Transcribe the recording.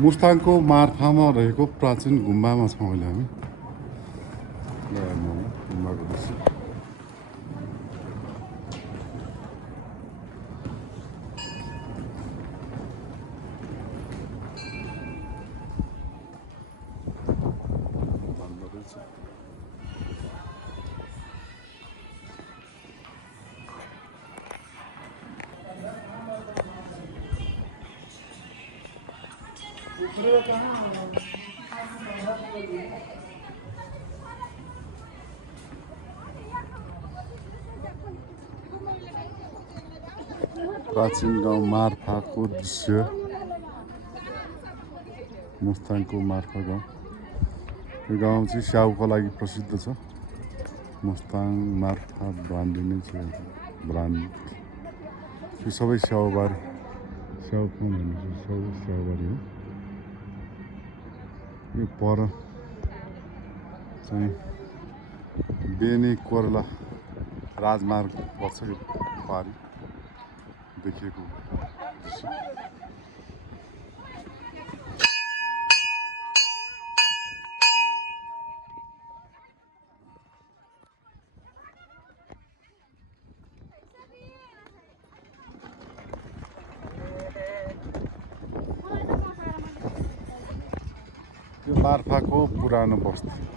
मुस्ताङको मार्फामा रहेको प्राचीन गुम्बामा छौँ अहिले हामी गुम्बाको दृश्य प्राचीन गाउँ मार्फाको दृश्य मुस्ताङको मार्फा गाउँ यो गाउँ चाहिँ स्याउको लागि प्रसिद्ध छ मुस्ताङ मार्फा ब्रान्डी नै छ ब्रान्ड यो सबै स्याउबारी स्याउ फार्म भन्ने सबै स्याउबारी हो यो पर चाहिँ बेनी कोरला राजमार्ग पर्छ यो पारी देखिएको दृश्य यो मार्फाको पुरानो बस्ती